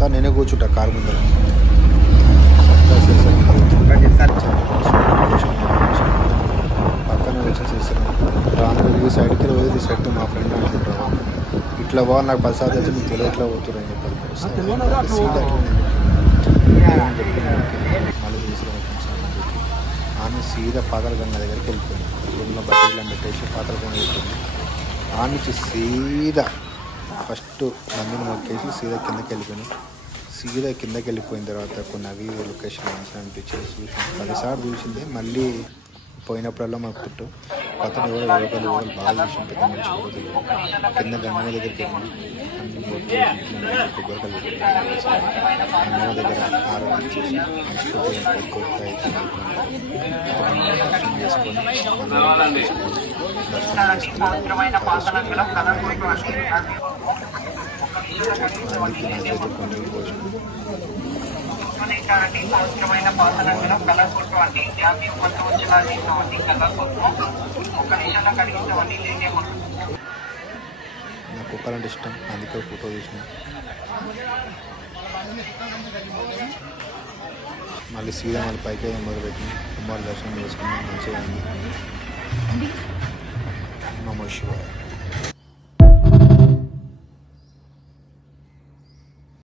ఒకసారి నేనే కూర్చుంటా కారు ముందర. పక్కన వచ్చేసేసాను. రాంగ్ సైడ్కి పోయేది సెట్ మా ఫ్రెండ్ అనుకుంటాను. ఇట్లా పోవాలి నాకు 10 సార్లు తెలిసి మీకు తెలియదు ఎట్లా పోతుందని చెప్పాను. సీట్ అట్లా నేను చెప్పి మళ్ళీ తీసుకుని సార్ అని చెప్పి ఆమె సీదా పాతాళగంగ దగ్గరికి వెళ్ళిపోయింది. రూమ్లో బట్టలు పెట్టేసి పాతాళగంగ వెళ్ళిపోయింది. ఆ నుంచి సీదా ఫస్ట్ నందిని మొక్కేసి సీదా కిందకి వెళ్ళిపోయాను. సీదా కిందకి వెళ్ళిపోయిన తర్వాత కొన్ని అవి లొకేషన్ మంచిగా అనిపించేది. చూసాను 10 సార్లు చూసింది. మళ్ళీ పోయినప్పుడల్లా మాకు పుట్టు అతను ఎవరు బాగా చూసిన పెద్ద మనిషి కూడా తెలియదు. కింద గంగమ్మ దగ్గరికి వెళ్ళి అన్ని కొబ్బరికాయలు పెట్టి గంగమ్మ దగ్గర ఆరాధన చేసి మనస్ఫూర్తిగా కోరిక దర్శనం చేసుకొని అందుకే నా చేతి కొన్ని భోజనం పవిత్రమైన పాసనంలో కలగొట్టండి. జాతీయ పంచవచ్చలాంటి కలగొట్టు ఒక నిమిషంలో కడిగించండి. నాకు కుక్కలంటే ఇష్టం, అందుకే ఫోటో తీసిన. మళ్ళీ సీదా మళ్ళీ పైకి మొదలుపెట్టి కుమార్ దర్శనం చేసుకున్నాం. మంచిగా ఉంది. నమో శివాయ.